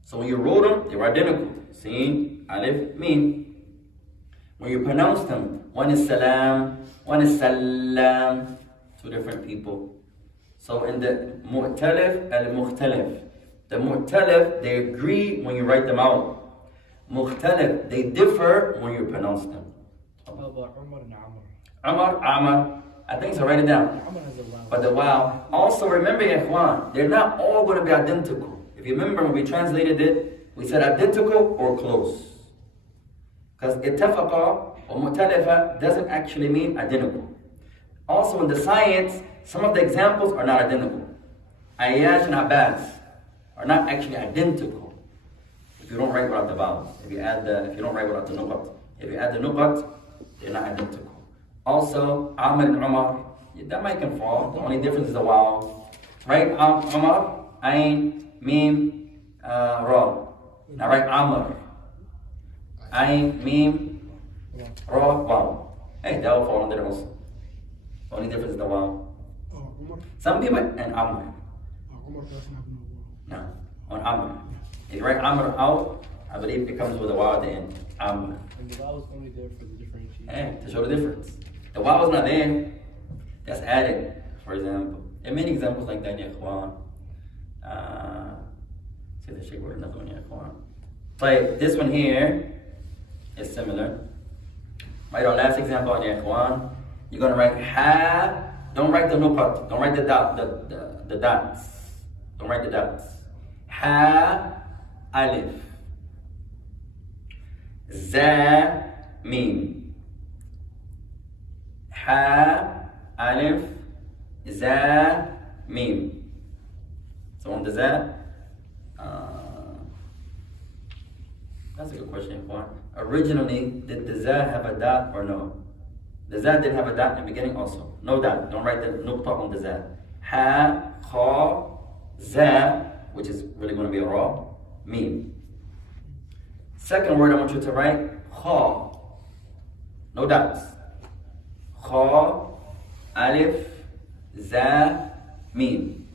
So when you wrote them, they were identical. Sin, Alif, Mim. When you pronounce them, one is Salam, one is Salam. Two different people. So in the Mu'talif, Al-Mukhtalif. The Mu'talif, they agree when you write them out. Mukhtalif, they differ when you pronounce them. How about Umar and Amr? Amar, Amar. I think so, write it down. Amr has a wow. But the wow. Also remember, Ikhwan, they're not all going to be identical. If you remember when we translated it, we said identical or close. Because ittafaqa or mu'talifa doesn't actually mean identical. Also in the science, some of the examples are not identical. Ayyash and Abbas are not actually identical. If you don't write without the vowels, if you don't write without the nuqat, if you add the nuqat, they're not identical. Also, Amr and Umar, that might can fall. The only difference is the vowel. Right? Umar, Ain, Mim, Ra. Now write Amr. Ain, Mim, Ra, vowel. Hey, that will fall under also. The only difference is the vowel. Umar. Some people, and Amr. Umar doesn't have no wow. No, on Amr. If you write Amr out, I believe it comes with a waw at the end. Amr. And the wow is only there for the differentiation. Hey, to show the difference. The waw is not there. That's added, for example. There are many examples like that in Ikhwan. See the shaykh word, another one in Ikhwan. But this one here is similar. Write our last example on Ikhwan. You're going to write ha. Don't write the nuqat. Don't write the dot, the dots. Don't write the dots. Ha, alif. Za, mim. Ha, alif, za, mim. So on the za, that's a good question. Originally, did the za have a dot or no? The za did have a dot in the beginning also. No dot. Don't write the nuqta on the za. Ha, kha, za, which is really going to be a ra, mim. Second word I want you to write, kha. No dots. Kha, alif, za, mim.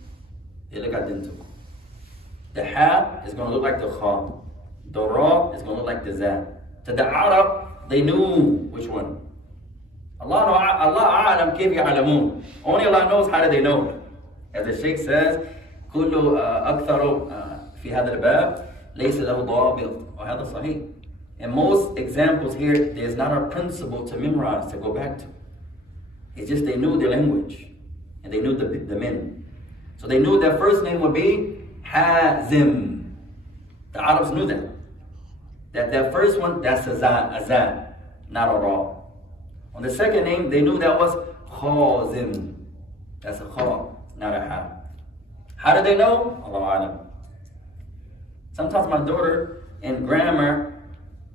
They look identical. The ha is going to look like the kha. The ra is going to look like the za. To the Arab, they knew which one. Allah a'lam kayf ya'lamun. Only Allah knows how do they know. As the Shaykh says, كل أكثر في هذا الباب ليس له ضابط وهذا صحيح. In most examples here, there's not a principle to memorize, to go back to. It's just they knew their language and they knew the men. So they knew their first name would be Hazim. The Arabs knew that. That their first one, that's a za, not a ra. On the second name, they knew that was Khazim. That's a kha, not a ha. How do they know? Allahu Alam. Sometimes my daughter in grammar,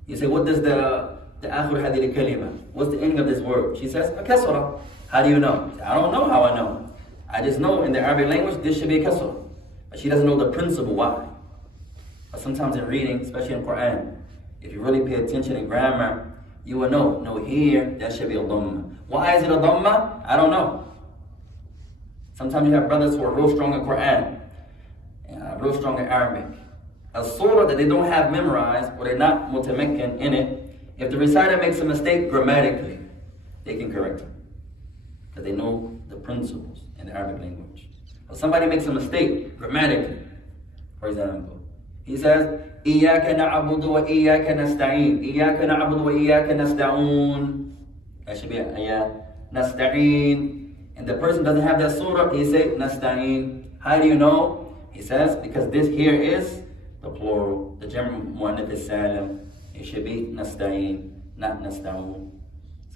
you say, what does the akhir hadith kalima? What's the ending of this word? She says, a kasra. How do you know? I don't know how I know. I just know in the Arabic language, this should be a kasra. But she doesn't know the principle why. But sometimes in reading, especially in Quran, if you really pay attention in grammar, you will know, no, here, that should be a dhamma. Why is it a dhamma? I don't know. Sometimes you have brothers who are real strong in Quran, real strong in Arabic. A surah that they don't have memorized, or they're not mutamakkin in it, if the reciter makes a mistake grammatically, they can correct it. Because they know the principles in the Arabic language. If somebody makes a mistake grammatically, for example, he says, إِيَّاكَ نَعْبُدُ وَإِيَّاكَ نَسْتَعِينُ إِيَّاكَ نَعْبُدُ وَإِيَّاكَ نَسْتَعُونَ. That should be نَسْتَعِينُ. And the person doesn't have that surah, he say nasta'in. How do you know? He says, because this here is the plural. The Jam'u Mu'annith is Salim. It should be nasta'in, not nasta'un.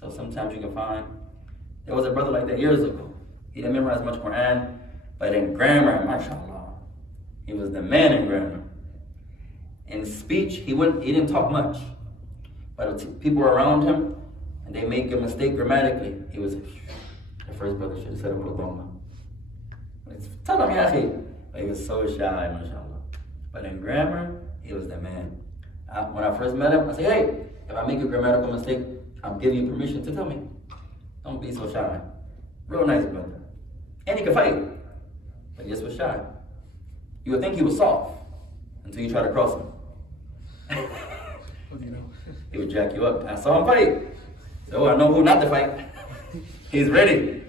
So sometimes you can find, there was a brother like that years ago. He didn't memorize much Quran, but in grammar, mashallah, he was the man in grammar. In speech, he didn't talk much. But if people were around him, and they make a mistake grammatically, he was, the first brother should have said it with a dhamma. Tell him, ya akhi. But he was so shy, mashallah. But in grammar, He was the man. When I first met him, I said, hey, if I make a grammatical mistake, I'm giving you permission to tell me. Don't be so shy. Real nice brother. And he could fight, but he just was shy. You would think he was soft until you try to cross him. He would jack you up. I saw him fight. So I know who not to fight. He's ready.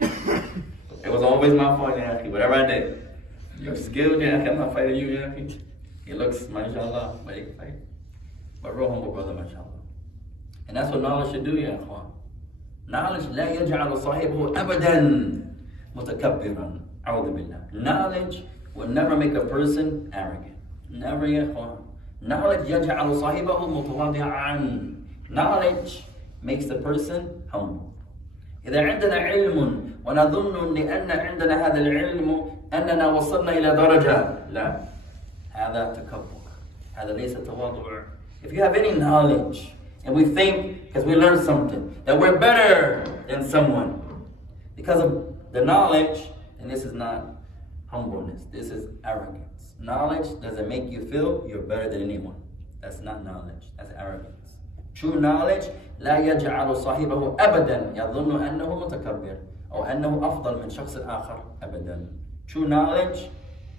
It was always my fault, Yahi. Whatever I did. You're skilled, Yahi. I'm not fighting you, Yahi. He looks, mashallah, but he can fight. But real humble brother, mashallah. And that's what knowledge should do, ya ikhwan. Knowledge لا يجعل صاحبه أبدا متكبرا. أعوذ بالله. Knowledge will never make a person arrogant. Never, ya ikhwan. Knowledge يجعل صاحبه متواضعا. Knowledge makes the person humble. إذا عندنا علم ونظن لأن عندنا هذا العلم أننا وصلنا إلى درجة لا هذا تكبر هذا ليس تواضع. If you have any knowledge and we think because we learned something that we're better than someone because of the knowledge, then this is not humbleness, this is arrogance. Knowledge doesn't make you feel you're better than anyone. That's not knowledge, that's arrogance. True knowledge لا يجعل صاحبه أبدا يظن أنه متكبر أو أنه أفضل من شخص آخر أبدا. True knowledge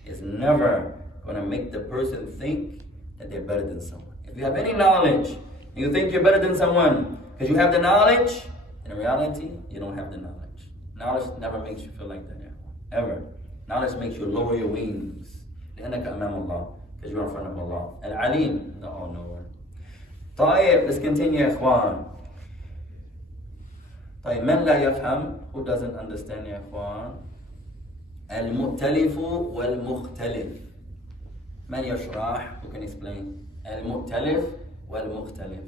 is never going to make the person think that they're better than someone. If you have any knowledge and you think you're better than someone because you have the knowledge, in reality you don't have the knowledge. Knowledge never makes you feel like that ever. Knowledge makes you lower your wings لأنك أمام الله because you're in front of Allah. Al-Alim, the all-knower. طيب, let's continue يا إخوان. طيب, من لا يفهم, who doesn't understand يا إخوان? المؤتلف والمختلف. من يشرح, who can explain? المؤتلف والمختلف.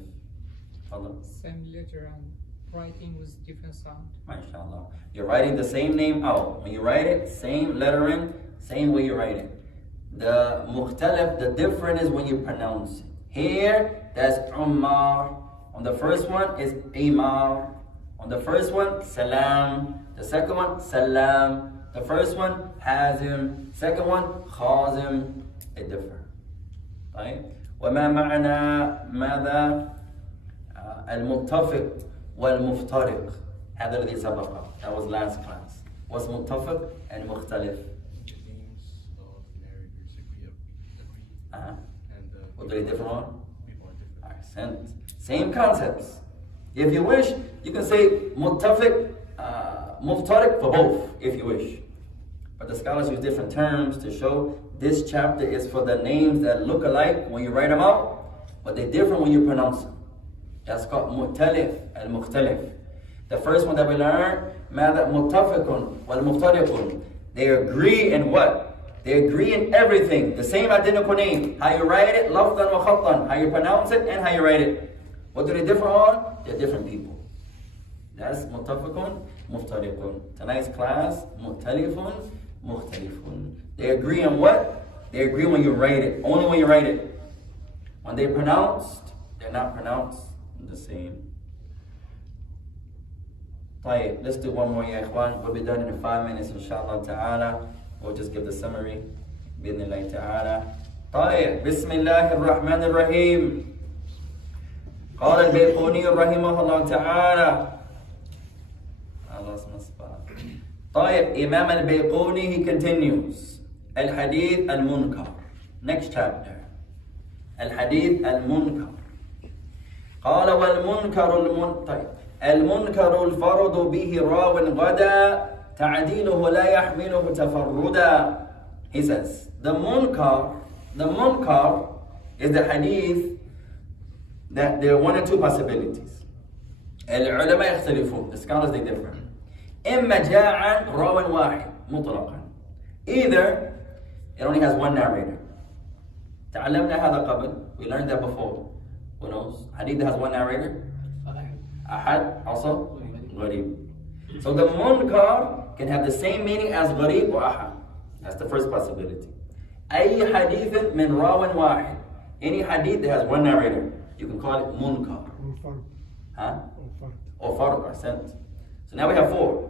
تفضل. Same letter and writing with different sound. MashaAllah. You're writing the same name out. When you write it, same lettering, same way you write it. The mukhtalif, the difference is when you pronounce it. Here, that's Umar. On the first one is Imar. On the first one, Salam. The second one, Salam. The first one, Hazim. Second one, Khazim. It differs. Right? وما معنى ماذا المتفق والمفترق هذا الذي سبق. That was last class. What's متفق and مختلف? Names of narrators agree. And what do they differ on? people are different. Same concepts. If you wish, you can say متفق, مفترق for both, if you wish. But the scholars use different terms to show this chapter is for the names that look alike when you write them out, but they're different when you pronounce them. That's called مؤتلف المختلف. The first one that we learned, ماذا متفق والمفترق. They agree in what? They agree in everything. The same identical name. How you write it, لفظا وخطا. How you pronounce it and how you write it. What do they differ on? They're different people. That's متفق مفترق. Tonight's class, مؤتلف مختلف. They agree on what? They agree when you write it. Only when you write it. When they're pronounced, they're not pronounced the same. طيب, let's do one more, ya ikhwan. We'll be done in 5 minutes, inshallah ta'ala. We'll just give the summary. بإذن الله تعالى. طيب, بسم الله الرحمن الرحيم. قال البيقوني رحمه الله تعالى. I lost my spot. طيب, Imam al-Bayquni, he continues. Al-Hadith al-Munkar. Next chapter. Al-Hadith al-Munkar. قال والمنكر طيب. المنكر الفرد به راو غدا تعديله لا يحمله تفردا. He says, the munkar is the hadith that there are one or two possibilities. العلماء يختلفون. The scholars, they differ. إما جاء عن راو واحد مطلقا. Either it only has one narrator. تعلمنا هذا قبل. We learned that before. Who knows? Hadith that has one narrator. Ahad, also Gharib. So the munkar can have the same meaning as Gharib or Ahad. That's the first possibility. أي حديث من راو واحد. Any hadith that has one narrator, you can call it munkar. Huh? Or farq or sent. So now we have 4.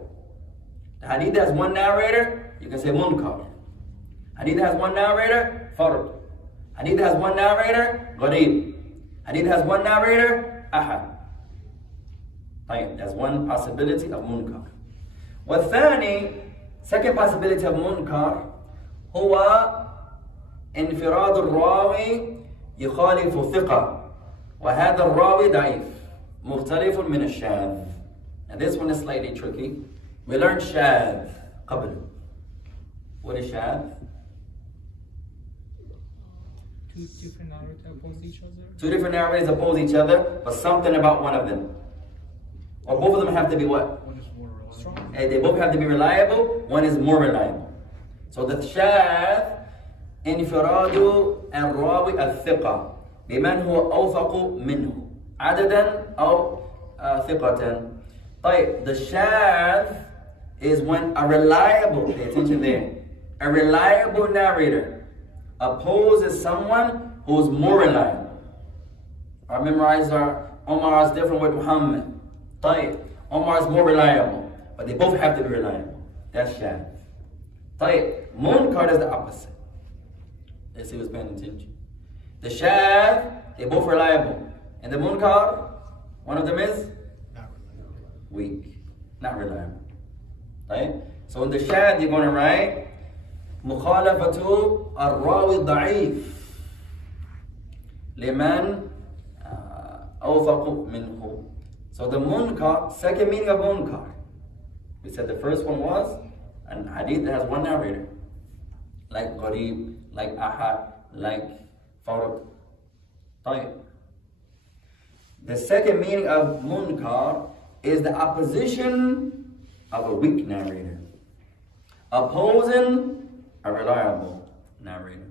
The hadith that has one narrator, you can say munkar. Hadith that has one narrator, farq. Hadith has one narrator, gharib. Hadith has one narrator, ahad. That's one possibility of munkar. والثاني, second possibility of munkar, هو انفراد الراوي يخالف ثقة وهذا الراوي ضعيف مختلف من الشاذ. And this one is slightly tricky. We learned شاذ قبل. What is شاذ? Two different narrators oppose each other. Two different narrators oppose each other, but something about one of them. Or both of them have to be what? One is more reliable. Strong. They both have to be reliable. One is more reliable. So the شاذ انفراد الراوي الثقة بمن هو أوثق منه عددا أو ثقة. طيب, the shadh is when a reliable, pay attention there, a reliable narrator opposes someone who's more reliable. Our memorizer, Omar is different with Muhammad. طيب, Omar is more reliable, but they both have to be reliable. That's shadh. طيب, munkar is the opposite. Let's see who's paying attention. The shadh, they're both reliable. And the munkar, one of them is weak, not reliable. Right? So in the shadh, you're going to write مخالفة الراوي الضعيف لمن أوثق منه. So the munkar, second meaning of munkar. We said the first one was an hadith that has one narrator. Like gharib, like ahad, like farq. طيب. The second meaning of munkar is the opposition of a weak narrator, opposing a reliable narrator.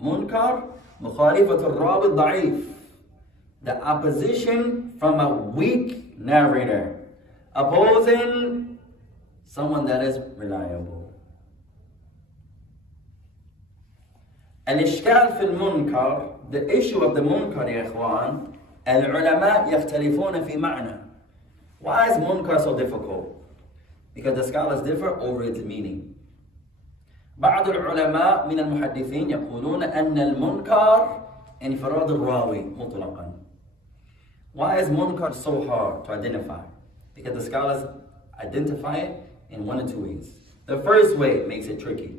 Munkar, مخالفة الراوي الضعيف, the opposition from a weak narrator, opposing someone that is reliable. الإشكال في المنكر, the issue of the munkar يا إخوان, العلماء يختلفون في معنى. Why is munkar so difficult? Because the scholars differ over its meaning. بعض العلماء من المحدثين يقولون أن المنكر انفراد الراوي مطلقا. Why is munkar so hard to identify? Because the scholars identify it in one of two ways. The first way makes it tricky.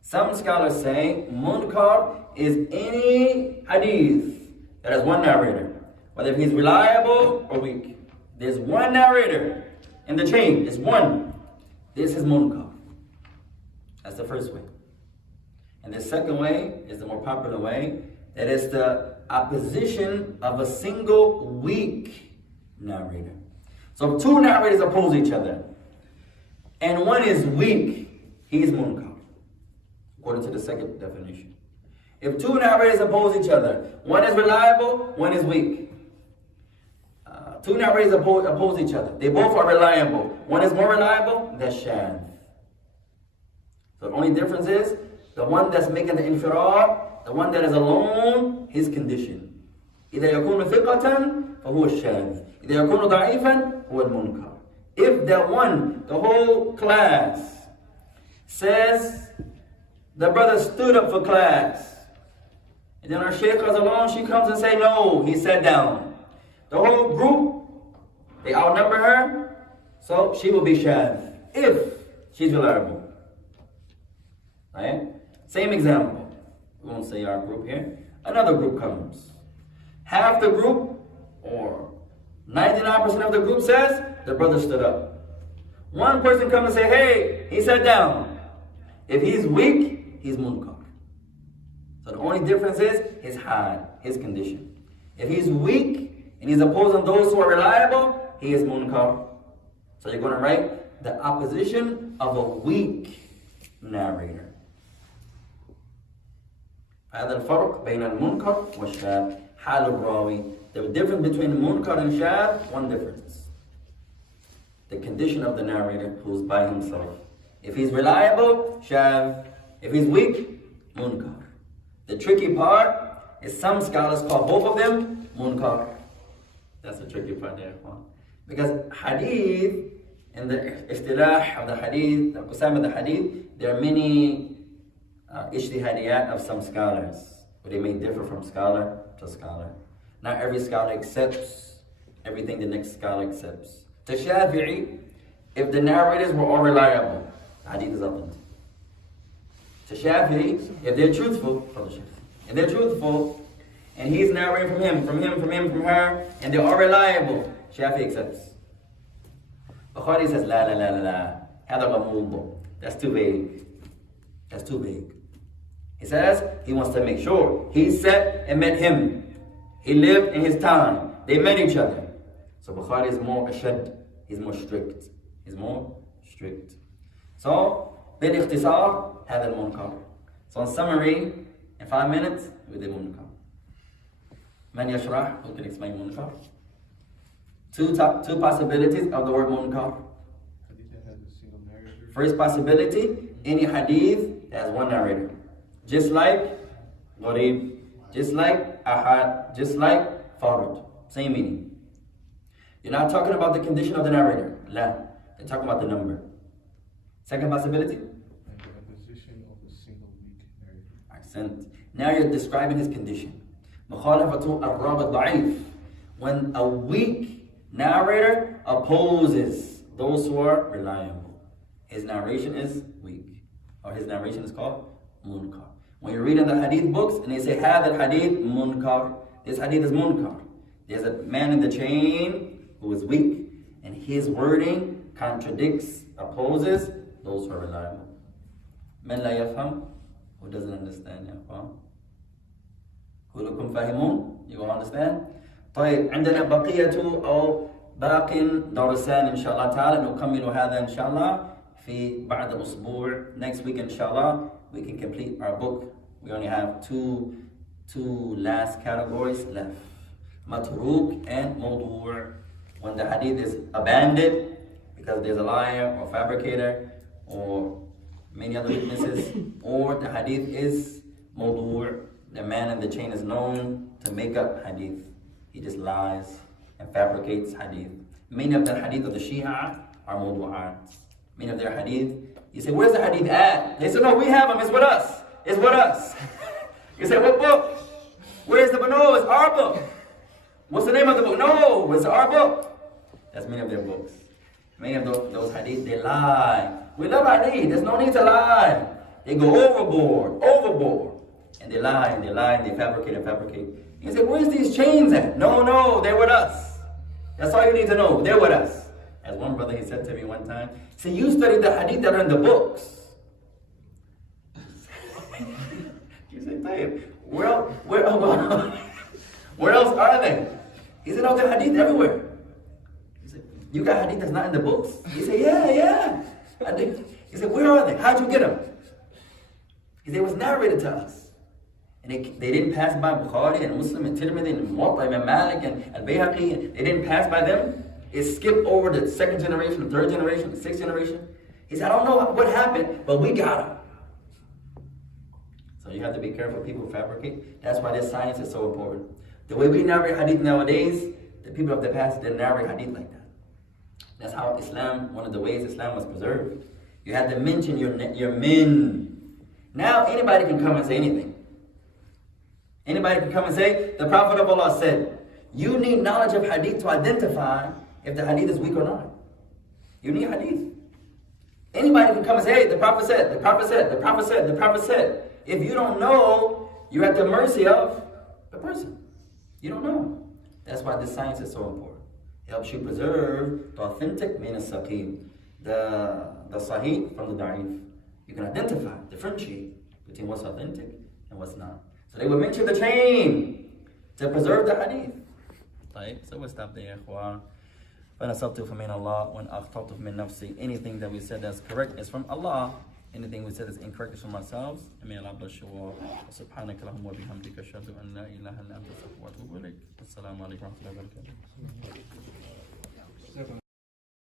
Some scholars say munkar is any hadith that has one narrator, whether he's reliable or weak. There's one narrator in the chain, there's one. This is munkar. That's the first way. And the second way is the more popular way, that is the opposition of a single weak narrator. So if two narrators oppose each other, and one is weak, he is munkar, according to the second definition. If two narrators oppose each other, one is reliable, one is weak. Two narrators oppose each other. They both are reliable. One is more reliable, that's shadh. So the only difference is, the one that's making the infirad, the one that is alone, his condition. إذا يكون ثقة فهو الشاذ. إذا يكون ضعيفا هو المنكر. If that one, the whole class, says, the brother stood up for class, and then our sheikh is alone, she comes and say, no, he sat down. The whole group, they outnumber her, so she will be shadh, if she's reliable. Right? Same example. We won't say our group here. Another group comes. Half the group, or 99% of the group says, the brother stood up. One person comes and say, hey, he sat down. If he's weak, he's munkar. So the only difference is his hal, his condition. If he's weak and he's opposing those who are reliable, he is munkar. So you're going to write the opposition of a weak narrator. هذا الفرق بين المنكر والشاذ حال الراوي. The difference between munkar and shadh, one difference. The condition of the narrator who's by himself. If he's reliable, shadh. If he's weak, munkar. The tricky part is some scholars call both of them munkar. That's the tricky part there. Because hadith, in the istilah of the hadith, the qasam of the hadith, there are many ijtihadiyat of some scholars, but they may differ from scholar to scholar. Not every scholar accepts everything the next scholar accepts. To Shafi'i, if the narrators were all reliable, hadith is authentic. To Shafi'i, if they're truthful, if they're truthful, and he's narrating from him, from her, and they're all reliable, Shafi'i accepts. Bukhari says, la, hada ghamud. That's too vague. That's too vague. He says he wants to make sure he set and met him. He lived in his time. They met each other. So Bukhari is more ashad. He's more strict. So, بالاختصار هذا المنكر. So in summary, in 5 minutes, with the munkar. Man yashrah, who can explain munkar? Two possibilities of the word munkar. First possibility, any hadith that has one narrator. Just like gharib, just like ahad, just like farad. Same meaning. You're not talking about the condition of the narrator. La. You're talking about the number. Second possibility? And the position of a single weak narrator. Accent. Now you're describing his condition. Mukhalafatu ar-rawi da'if. When a weak narrator opposes those who are reliable. His narration is weak. Or his narration is called munkar. When you read in the hadith books and they say, hadha hadith munkar. This hadith is munkar. There's a man in the chain who is weak, and his wording contradicts, opposes those who are reliable. Man la yafham, who doesn't understand, ya faham? كلكم فاهمون? You all understand? طيب عندنا بقية أو باق درسان إن شاء الله تعالى نكمل هذا إن شاء الله في بعد أسبوع. Next week إن شاء الله we can complete our book. We only have two last categories left. Matruk and Mawdu'. When the hadith is abandoned because there's a liar or fabricator or many other witnesses, or the hadith is Mawdu'. The man in the chain is known to make up hadith. He just lies and fabricates hadith. Many of the hadith of the Shia are Mawdu'at. Many of their hadith, you say, where's the hadith at? They say, no, we have them, it's with us. It's with us. You say, what book? Where's the book? No, it's our book. What's the name of the book? No, it's our book. That's many of their books. Many of those hadith, they lie. We love hadith, there's no need to lie. They go overboard. And they lie, and they fabricate. You say, where's these chains at? No, they're with us. That's all you need to know, they're with us. As one brother, he said to me one time, see, you study the hadith that are in the books. You say, Tayyip, where else are they? He said, no, there are hadith everywhere. He said, you got hadith that's not in the books? He said, yeah. He said, where are they? How'd you get them? He said, it was narrated to us. And they didn't pass by Bukhari and Muslim and Tirmidhi and Muwatta and Malik and Al-Bayhaqi. They didn't pass by them. It skipped over the second generation, the third generation, the sixth generation. He said, I don't know what happened, but we got them. So you have to be careful, people who fabricate. That's why this science is so important. The way we narrate hadith nowadays, the people of the past didn't narrate hadith like that. That's how Islam, one of the ways Islam was preserved. You had to mention your min. Now anybody can come and say anything. Anybody can come and say, the Prophet of Allah said. You need knowledge of hadith to identify if the hadith is weak or not. You need hadith. Anybody can come and say, hey, the Prophet said, the Prophet said, the Prophet said, the Prophet said. If you don't know, you're at the mercy of the person. You don't know. That's why this science is so important. It helps you preserve the authentic min as-saqim, the sahih from the da'if. You can identify, differentiate between what's authentic and what's not. So they would mention the chain to preserve the hadith. So we'll stop there, ikhwan. فَنَصَبْتُ فَمِنَ اللَّهِ وَإِنْ أَخْطَأْتُ فَمِنْ نَفْسِي. Anything that we said that's correct is from Allah. Anything we said is incorrect is from ourselves. And may Allah bless you all. سبحانك اللهم وبحمدك أشهد أن لا إله إلا أنت أستغفرك وأتوب إليك. السلام عليكم ورحمة الله وبركاته.